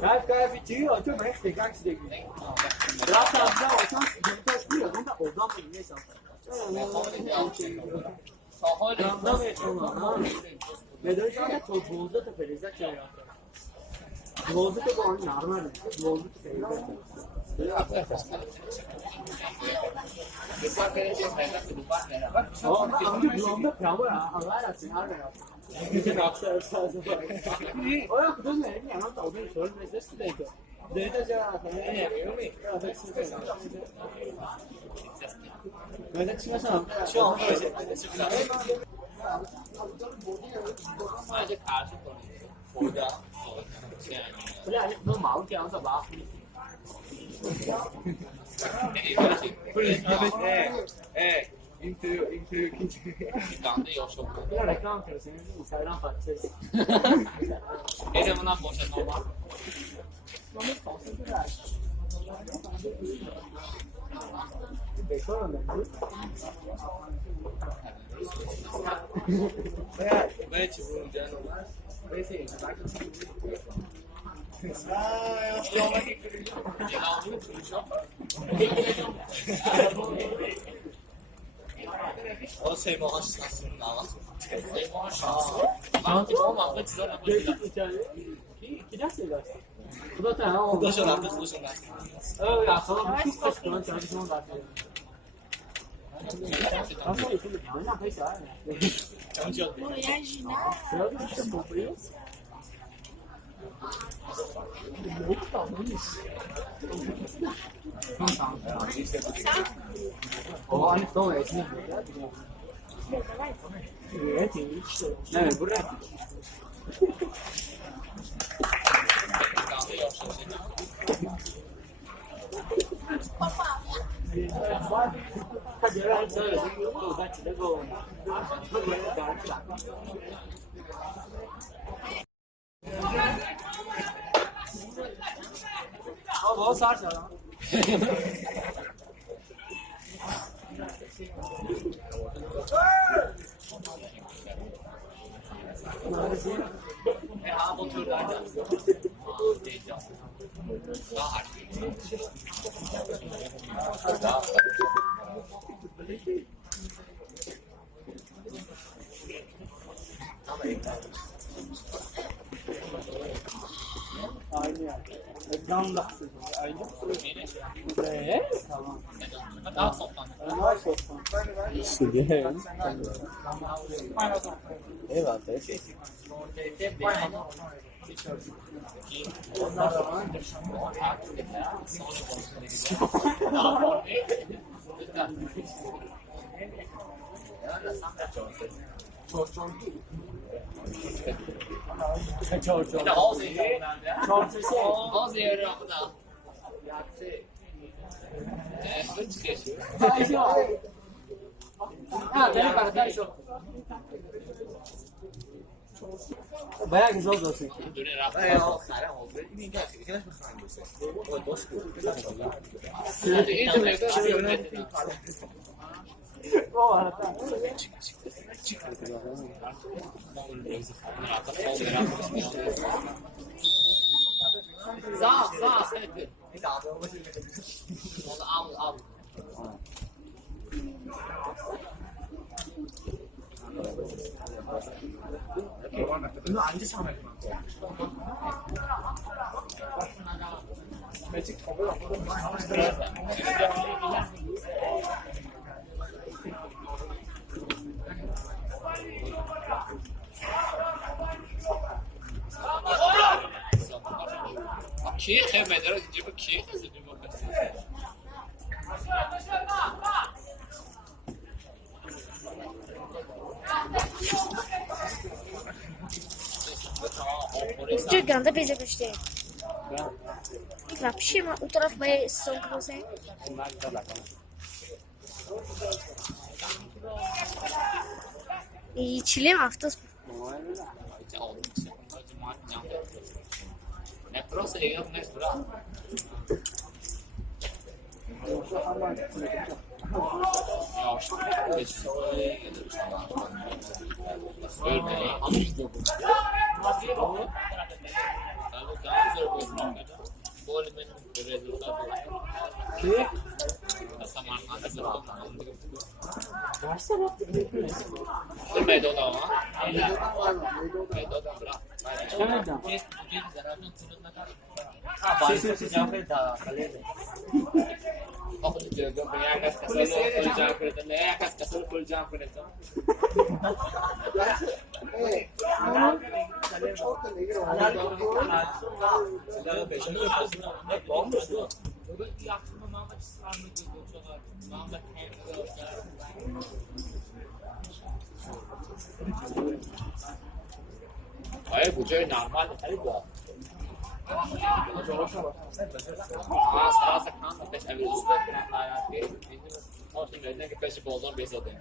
Kijk even on tu rechts de gangs de. Laat dat nou als je dat hier dan op dan in deze. Dan weer zo. Neden şöyle çok bozdu da ferize çağırıyor. Bozdu da bu normal. Bozdu da ferize. Oh, amca blonda pramı Allah razı olsun. Güzel aksa sazı var. Oya kuduz ne? Yana da odun sorun meselesi değil. Dede ya ne yapıyor mu? Böyle çıkmasam şu an böyle. Sadece karşı konuyu. Orada. Yani bu mal kıyamda bak. Into Uganda yaşıyor. Ya reklam kırısınız, Instagram parçası. Ele buna boşa normal. Bekliyorum ben. Vai te bulundando lá. Vê se vai conseguir. Eu acho que é uma Você morre assim, não. Você morre assim. Não, que bom, mas você não que dá certo. Tudo tá, ó. Deixa eu lá, deixa eu lá. Eu já só não fiz questão de não dar. Nossa, isso não dá pra pensar. Onde eu tenho? Eu não chamo por isso. Olha, então é assim. É, tem isso. Não, é buraco. Cadê a gente? Eu vou te levar. बहुत सार चला Ekran da aynı. Tamam. Daha softan. Daha softan. Sige. Evet, evet. 这好谁？好谁？好谁让不到？呀谁？哎，很结实。再说。啊，等一会再说。Bayağı güzel oldu. Sağ, sen. Al. 너 앉아서 하면 돼. 매직 더블 kiye sevmediler. Acaba kiye ne dedi bu kadar? Gigante pesa gostei. Вообще, у taraf bayağı son kılsın. Çile mi haftas? Ne prosa yok ne sıra. Ako juga punya kasih full jump itu. Bu jadi normal kali gua. Sarasa kan ateş evlilikte hayatı o şimdi ne kadar bozan bir şey değil.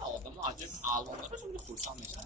Adamı acayip ağlamları şimdi kursam mesela.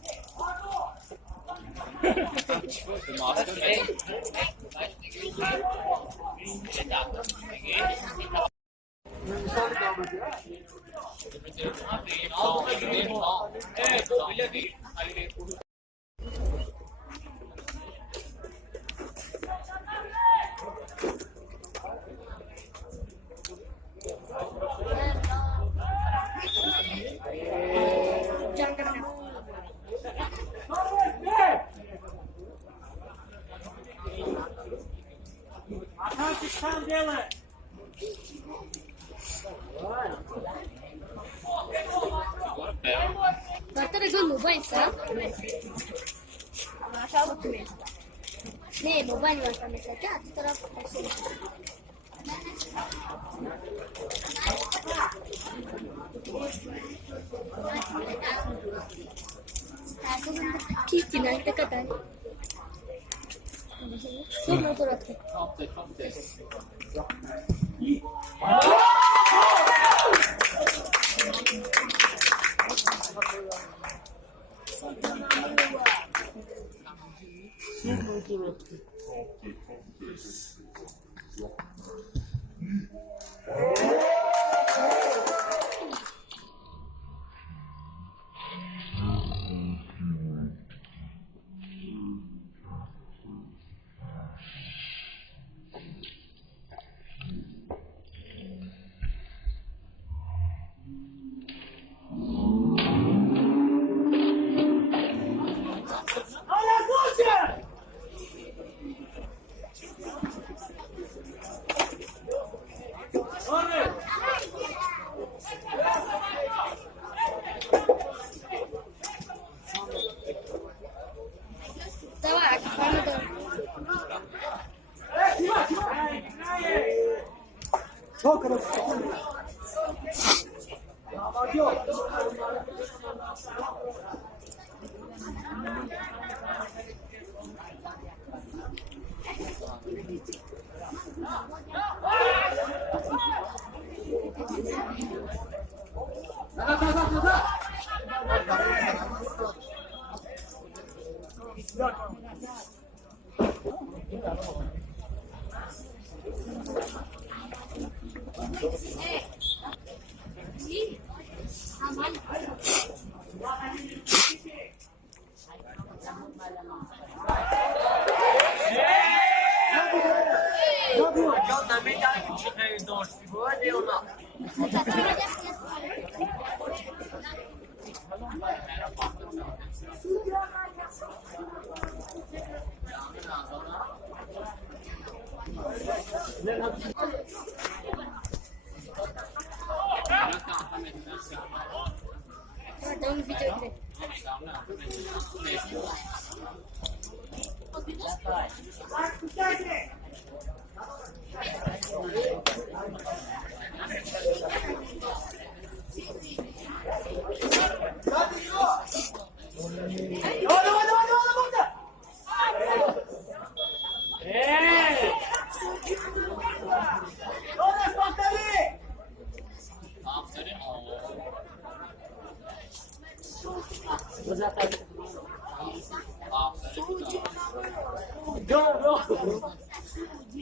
Guardate che mobile sarà? Ciao document. Ne mobile guarda messa cazzo però Kitti nel tecatani. Sono tornato.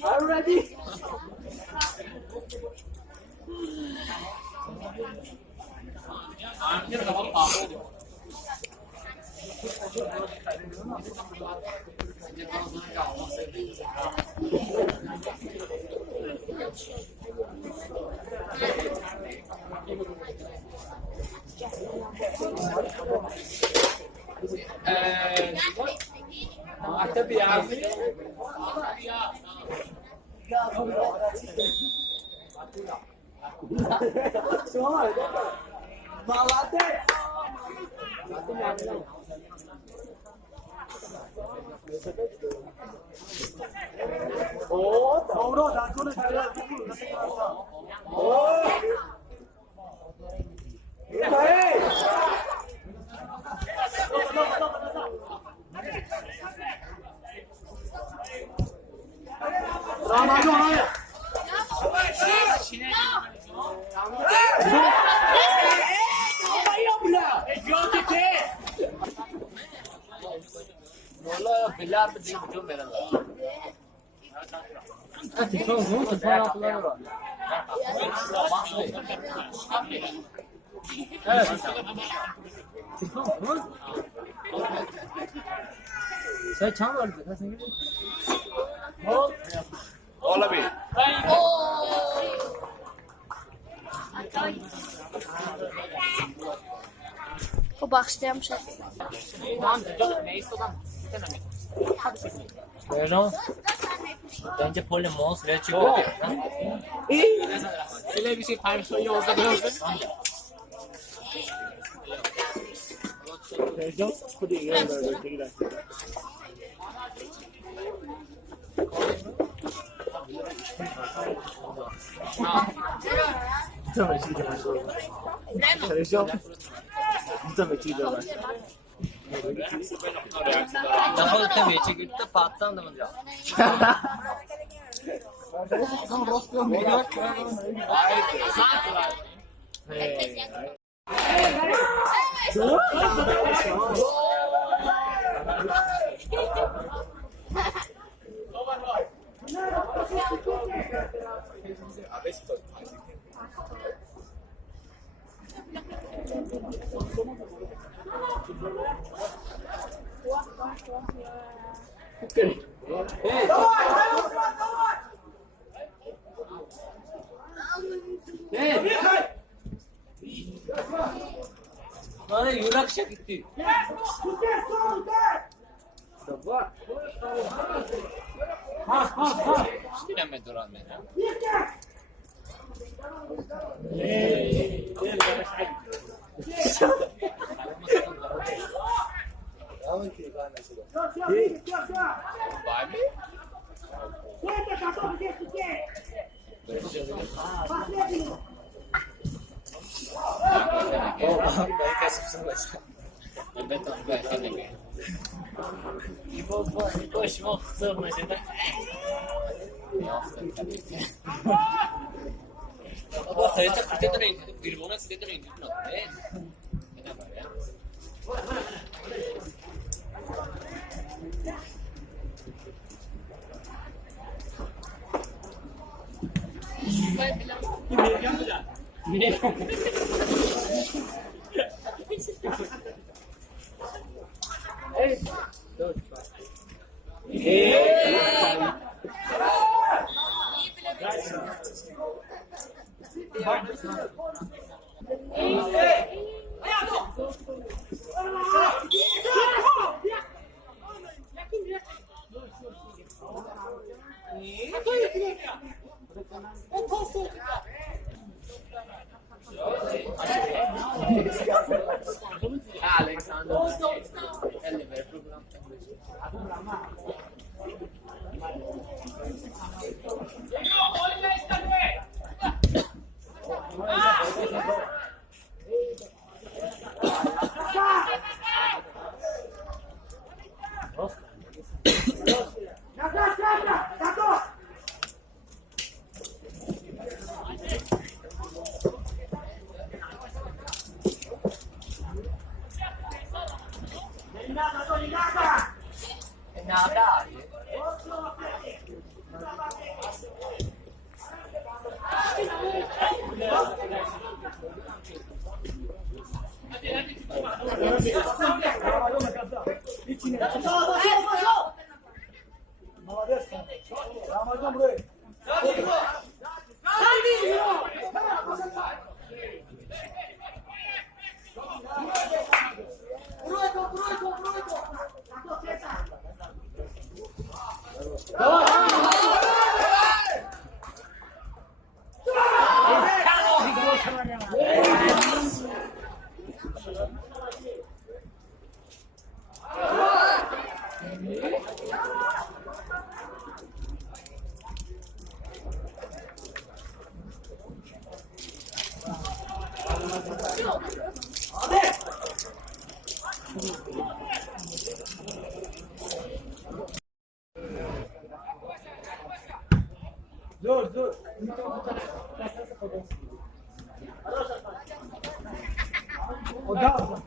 I'm ready. Saya çam vardı. Sen gibi. Olabilir. O başlayan şey. Bueno, bence polemos ve çıkıyor. Öyle bir şey paylaşıyor yolda biliyorsun. Daha da veçi gitti patsan da mı ya? Bana yurak gitti. Dinleme duran beni. Vai mi? Saya kerja terus, di rumah kerja terus, Alexander. Nada. Dur. O da.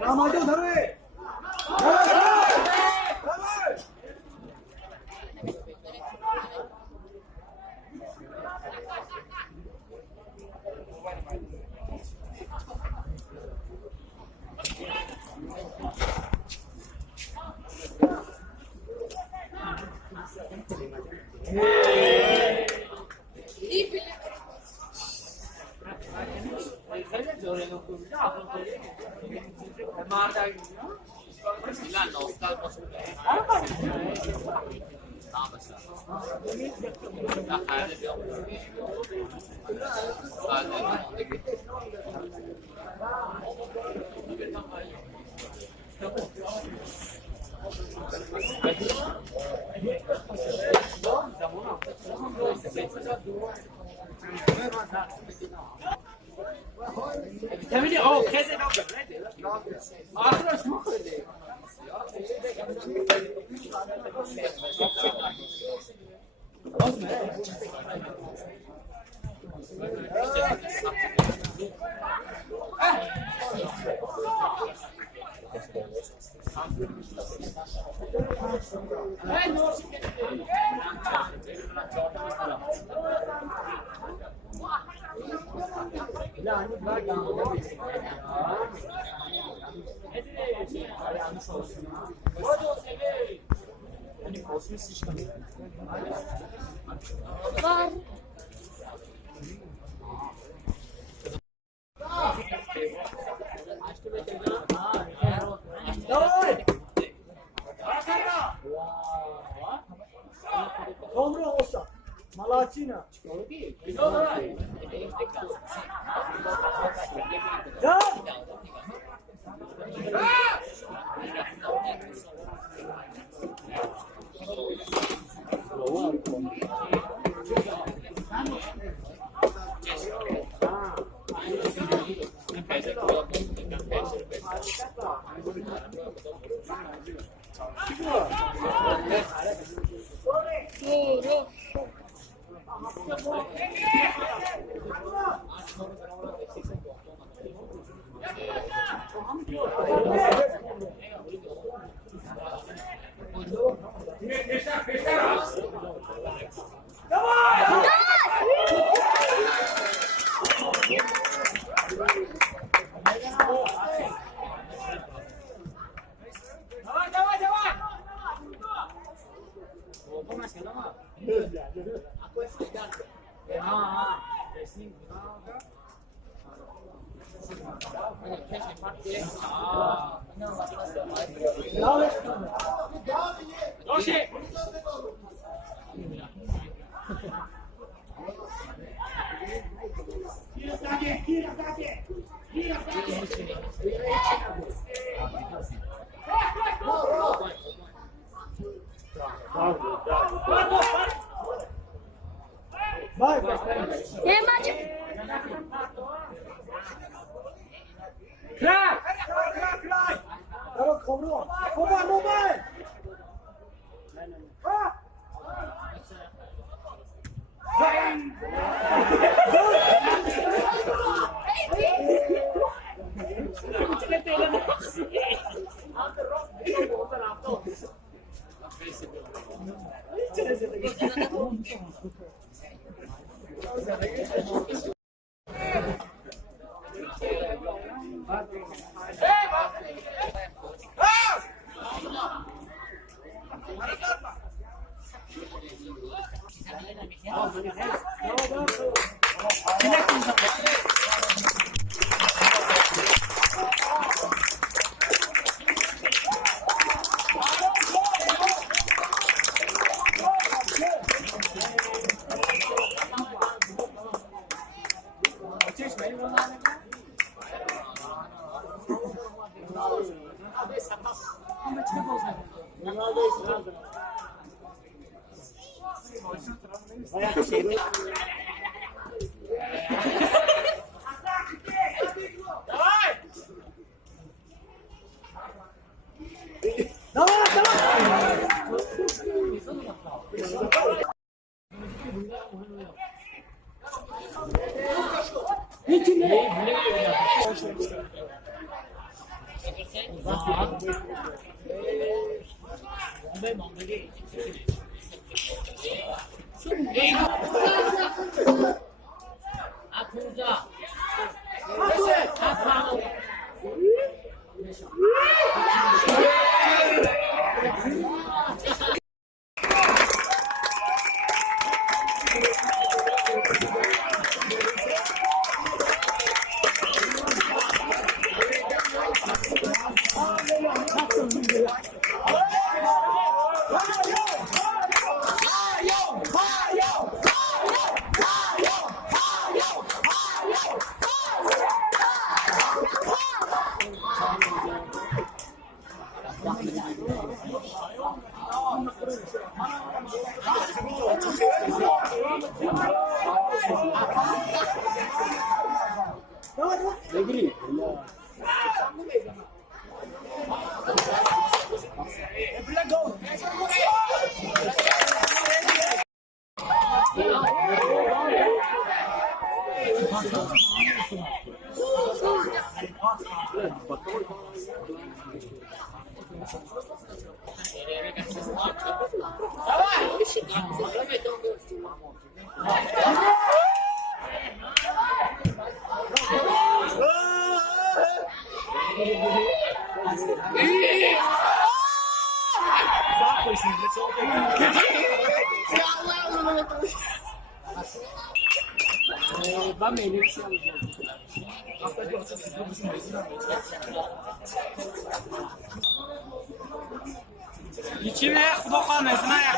रामाजो धरे Milano sta Var. Tomro olsa. Malacina. Ya. Ye. Vai, Ye maju. Crack! Chalo, khobro. Mobile. İçine kuda kalmasın ayak.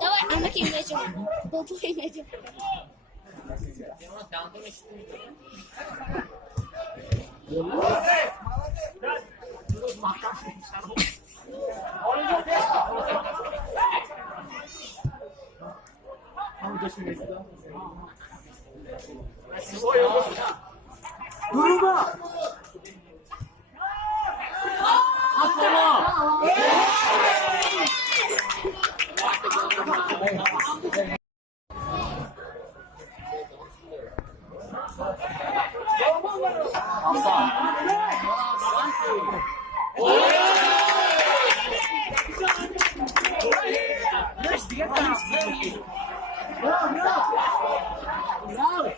Давай, anak imece. Bobo imece. Down to Terus makan. Durma. Dur.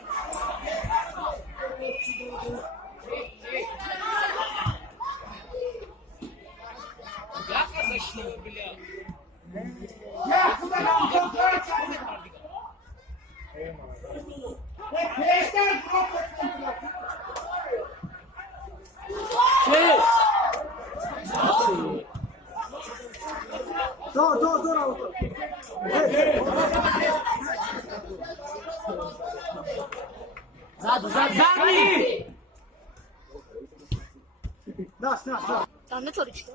Zadi. Nas. Tam ne soru işte?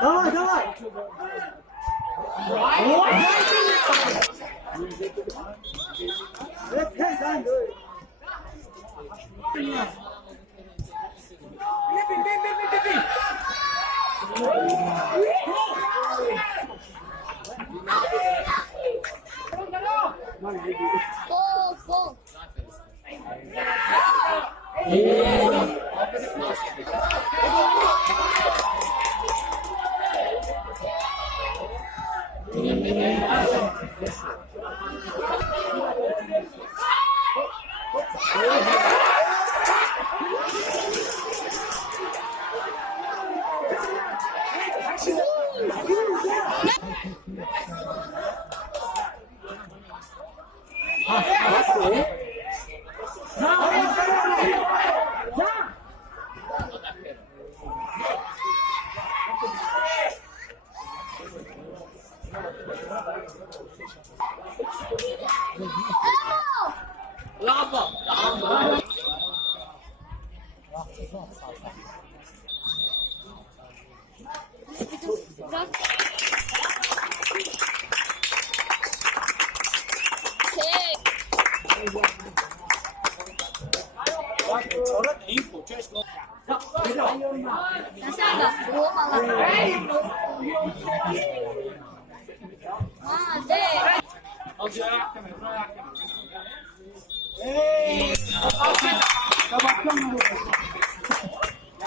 Давай. Hey, sen de. Bol. Bırak. Nasıl? Hey. Tabaktan mı?